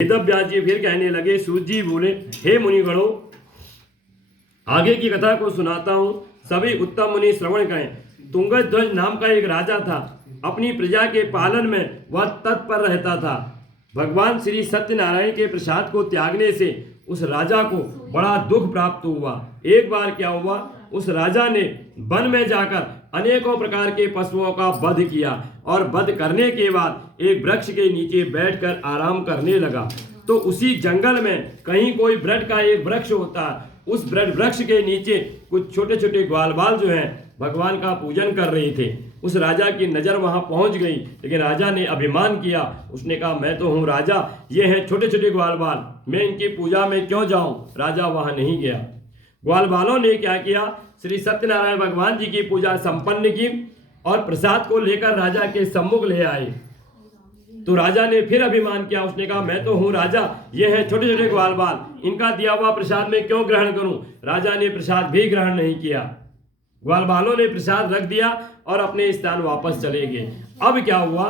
वेदव्यास जी फिर कहने लगे। सूत जी बोले, हे मुनिगणों, आगे की कथा को सुनाता हूँ, सभी उत्तम मुनि श्रवण करें। तुंगध्वज नाम का एक राजा था। अपनी प्रजा के पालन में वह तत्पर रहता था। भगवान श्री सत्यनारायण के प्रसाद को त्यागने से उस राजा को बड़ा दुख प्राप्त हुआ। एक बार क्या हुआ, उस राजा ने वन में जाकर अनेकों प्रकार के पशुओं का वध किया और वध करने के बाद एक वृक्ष के नीचे बैठकर आराम करने लगा। तो उसी जंगल में कहीं कोई वृक्ष का एक वृक्ष होता है। उस वृक्ष के नीचे कुछ छोटे छोटे ग्वालबाल जो हैं भगवान का पूजन कर रहे थे। उस राजा की नज़र वहां पहुंच गई, लेकिन राजा ने अभिमान किया। उसने कहा, मैं तो हूं राजा, ये हैं छोटे छोटे ग्वालबाल, मैं इनकी पूजा में क्यों जाऊं। राजा वहां नहीं गया। ग्वालबालों ने क्या किया, श्री सत्यनारायण भगवान जी की पूजा संपन्न की और प्रसाद को लेकर राजा के सम्मुख ले आए। तो राजा ने फिर अभिमान किया। उसने कहा, मैं तो हूं राजा, ये हैं छोटे छोटे ग्वालबाल, इनका दिया हुआ प्रसाद में क्यों ग्रहण करूं। राजा ने प्रसाद भी ग्रहण नहीं किया। ग्वालबालों ने प्रसाद रख दिया और अपने स्थान वापस चले गए। अब क्या हुआ,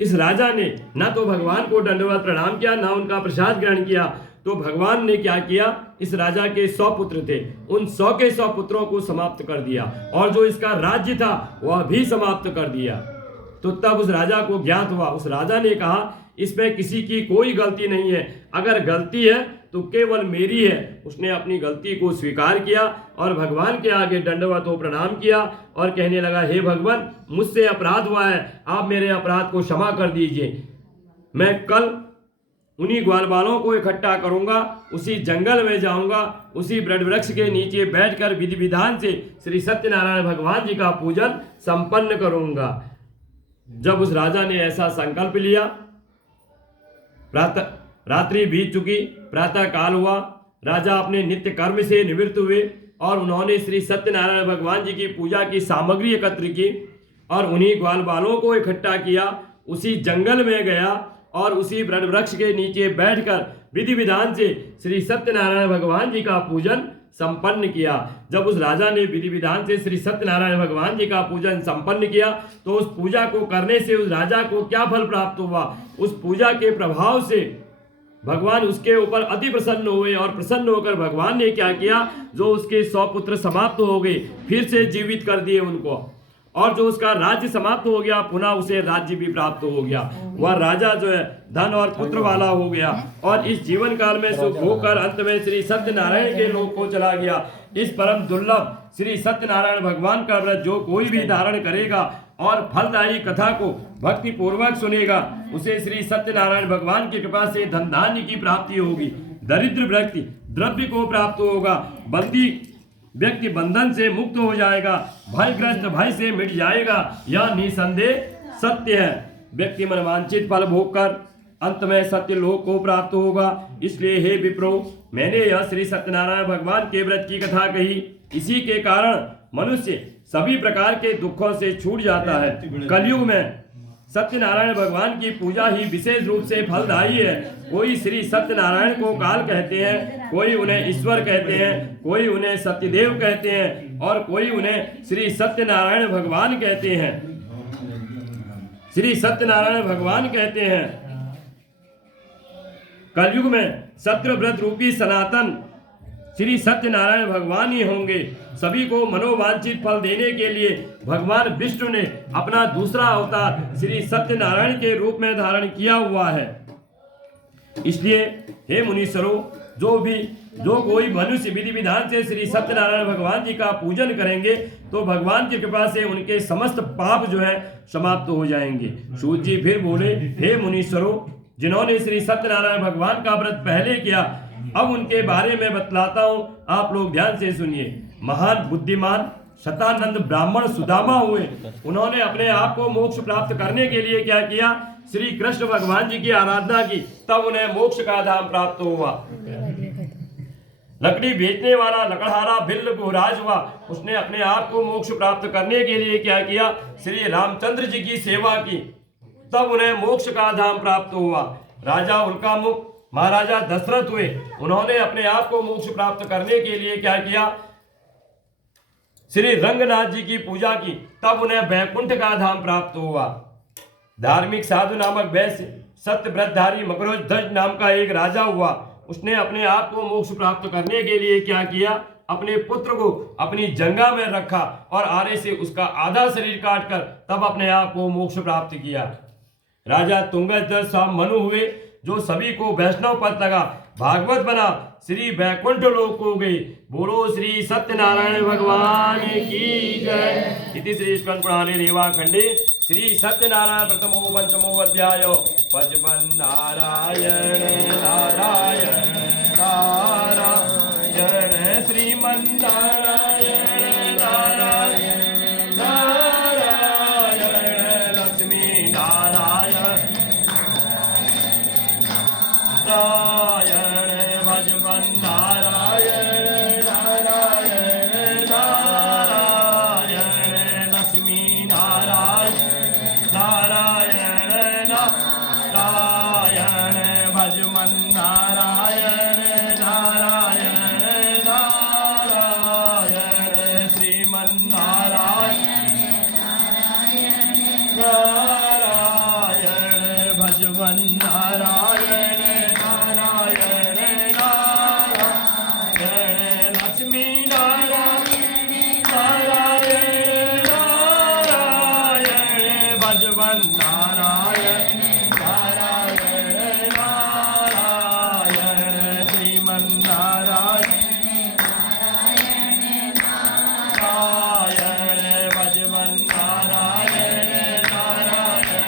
इस राजा ने ना तो भगवान को दंडवत प्रणाम किया, ना उनका प्रसाद ग्रहण किया। तो भगवान ने क्या किया, इस राजा के 100 पुत्र थे, उन 100 के 100 पुत्रों को समाप्त कर दिया और जो इसका राज्य था वह भी समाप्त कर दिया। तो तब उस राजा को ज्ञात हुआ। उस राजा ने कहा, इसमें किसी की कोई गलती नहीं है, अगर गलती है तो केवल मेरी है। उसने अपनी गलती को स्वीकार किया और भगवान के आगे दंडवत हो प्रणाम किया और कहने लगा, हे भगवान, मुझसे अपराध हुआ है, आप मेरे अपराध को क्षमा कर दीजिए। मैं कल उन्हीं ग्वालबालों को इकट्ठा करूंगा, उसी जंगल में जाऊंगा, उसी वृक्ष वृक्ष के नीचे बैठकर विधि विधान से श्री सत्यनारायण भगवान जी का पूजन संपन्न करूंगा। जब उस राजा ने ऐसा संकल्प लिया, रात्रि बीत चुकी, प्रातः काल हुआ, राजा अपने नित्य कर्म से निवृत्त हुए और उन्होंने श्री सत्यनारायण भगवान जी की पूजा की सामग्री एकत्र की और उन्हीं ग्वालबालों को इकट्ठा किया, उसी जंगल में गया और उसी वृक्ष के नीचे बैठकर विधि विधान से श्री सत्यनारायण भगवान जी का पूजन संपन्न किया। जब उस राजा ने विधि विधान से श्री सत्यनारायण भगवान जी का पूजन संपन्न किया तो उस पूजा को करने से उस राजा को क्या फल प्राप्त हुआ, उस पूजा के प्रभाव से भगवान उसके ऊपर अति प्रसन्न हुए और प्रसन्न होकर भगवान ने क्या किया, जो उसके 100 पुत्र समाप्त हो गए फिर से जीवित कर दिए उनको, और जो उसका राज्य समाप्त हो गया पुनः उसे राज्य भी प्राप्त हो गया। वह राजा जो है धन और पुत्र वाला हो गया और इस जीवन काल में सुख होकर अंत में श्री सत्यनारायण के लोक को चला गया। इस परम दुर्लभ श्री सत्यनारायण भगवान का व्रत जो कोई भी धारण करेगा और फलदायी कथा को भक्ति पूर्वक सुनेगा, उसे श्री सत्यनारायण भगवान की कृपा से धन धान्य की प्राप्ति होगी, दरिद्र व्यक्ति द्रव्य को प्राप्त होगा, बंदी व्यक्ति बंधन से मुक्त हो जाएगा, भयग्रस्त भय से मिट जाएगा। यह निसंदेह सत्य है। व्यक्ति मनवांछित फल भोग कर अंत में सत्य लोक को प्राप्त होगा। इसलिए हे विप्रो, मैंने यह श्री सत्यनारायण भगवान के व्रत की कथा कही। इसी के कारण मनुष्य सभी प्रकार के दुखों से छूट जाता है। कलयुग में सत्यनारायण भगवान की पूजा ही विशेष रूप से फलदायी है। कोई श्री सत्यनारायण को काल कहते हैं, कोई उन्हें ईश्वर कहते हैं, कोई उन्हें सत्यदेव कहते हैं और कोई उन्हें श्री सत्यनारायण भगवान कहते हैं। श्री सत्यनारायण भगवान कहते हैं। कलयुग में सत्य व्रत रूपी सनातन श्री सत्यनारायण भगवान ही होंगे। सभी को मनोवांछित फल देने के लिए भगवान विष्णु ने अपना दूसरा अवतार श्री सत्यनारायण के रूप में धारण किया हुआ है। इसलिए हे मुनीश्वरों, जो कोई मनुष्य विधि विधान से श्री सत्यनारायण भगवान जी का पूजन करेंगे तो भगवान की कृपा से उनके समस्त पाप जो है समाप्त हो जाएंगे। सूत जी फिर बोले, हे मुनीश्वरों, जिन्होंने श्री सत्यनारायण भगवान का व्रत पहले किया, अब उनके बारे में बतलाता हूं, आप लोग ध्यान से सुनिए। महान बुद्धिमान शतानंद ब्राह्मण सुदामा हुए। उन्होंने अपने आप को मोक्ष प्राप्त करने के लिए क्या किया, श्री कृष्ण भगवान जी की आराधना की, तब उन्हें मोक्ष का धाम प्राप्त हुआ। लकड़ी बेचने वाला लकड़हारा भिल्ल गुहराज हुआ। उसने अपने आप को मोक्ष प्राप्त करने के लिए क्या किया, श्री रामचंद्र जी की सेवा की, तब उन्हें मोक्ष का धाम प्राप्त हुआ। राजा उल्कामुख महाराजा दशरथ हुए। उन्होंने अपने आप को मोक्ष प्राप्त करने के लिए क्या किया, श्री रंगनाथ जी की पूजा की, तब उन्हें वैकुंठ का धाम प्राप्त हुआ। धार्मिक साधु नामक वैश्य सत्यव्रतधारी मकरध्वज नाम का एक राजा हुआ। उसने अपने आप को मोक्ष प्राप्त करने के लिए क्या किया, अपने पुत्र को अपनी जंगा में रखा और आरे से उसका आधा शरीर काटकर तब अपने आप को मोक्ष प्राप्त किया। राजा तुंगध्वज साहब मनु हुए, जो सभी को वैष्णव पद लगा, भागवत बना, श्री वैकुंठ लोक को गई। बोलो श्री सत्यनारायण भगवान की जय। इति श्री स्कंद पुराणे रेवा खंडे श्री सत्यनारायण प्रथमो पंचमो अध्याय। भजबन नारायण नारायण नारायण श्रीमन नारायण नारायण नारायण लक्ष्मी नारायण नारायण भजबन नारायण नारायण नारायण लक्ष्मी नारायण नारायण नारायण भजबन नारायण नारायण नारायण श्रीमन नारायण नारायण भजबन नारायण नारायण नारायण लक्ष्मी नारायण नारायण नारायण भजबन नारायण नारायण नारायण श्रीमन नारायण नारायण भजबन नारायण नारायण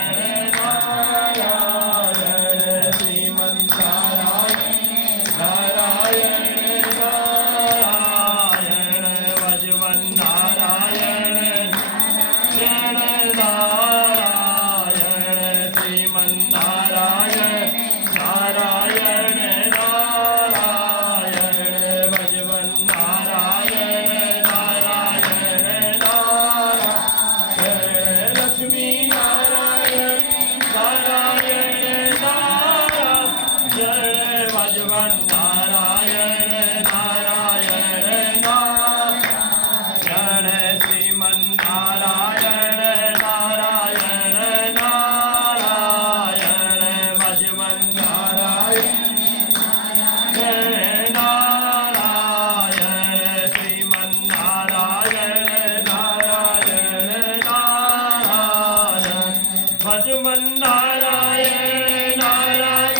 नारायण श्रीमन नारायण नारायण नारायण भजबन नारायण नारायण श्रीमन नारायण नारायण नारायण भजबन नारायण नारायण नारायण लक्ष्मी नारायण नारायण नारायण भजबन नारायण नारायण नारायण श्रीमन नारायण नारायण नारायण भजबन नारायण नारायण श्रीमन नारायण नारायण नारायण भजबन नारायण नारायण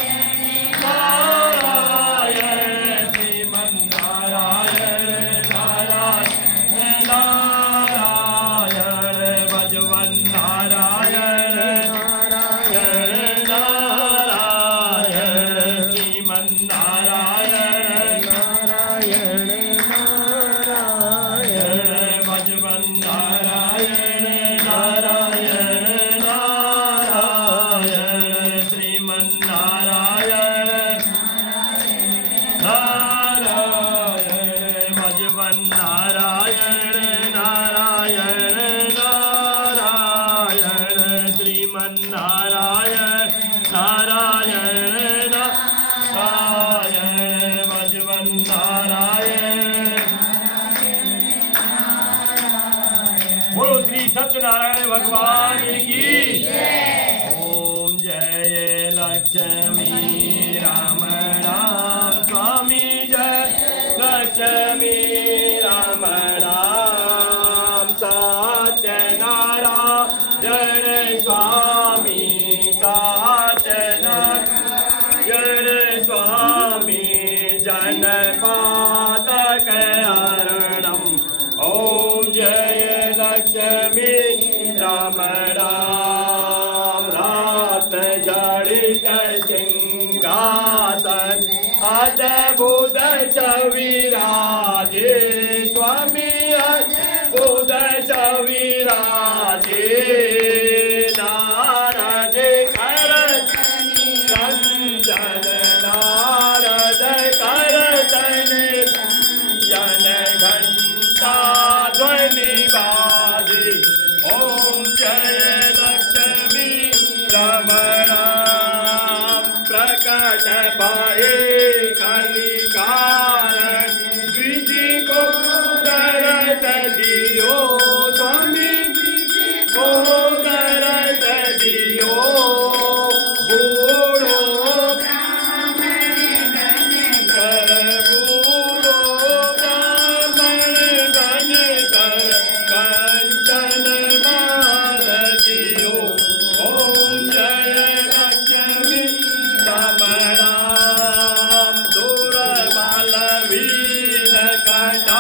नारायण श्रीमन नारायण नारायण नारायण भजबन नारायण नारायण नारायण श्रीमन नारायण नारायण नारायण भजबन नारायण नारायण नारायण श्रीमन नारायण नारायण भजबन नारायण नारायण नारायण श्रीमन नारायण नारायण नारायण भजबन नारायण। बोलो श्री सत्यनारायण भगवान की ओम जय लक्ष्मी राम राम स्वामी जय लक्ष्मी राम राम सत्यनारायण स्वामी सत्यनारायण स्वामी जनपातकरणम। ओम जय लक्ष्मी राम राम रात जड़ित सिंहासन अद्भुत छविराजे स्वामी अद्भुत छविराजे नारद करतन नारद करतन जन घंटा ध्वनि बाजे। ओम जय लक्ष्मी राम राम प्रकट पाए कलिकारण विधि को दरद दियो स्वामी को दरद दियो। घटा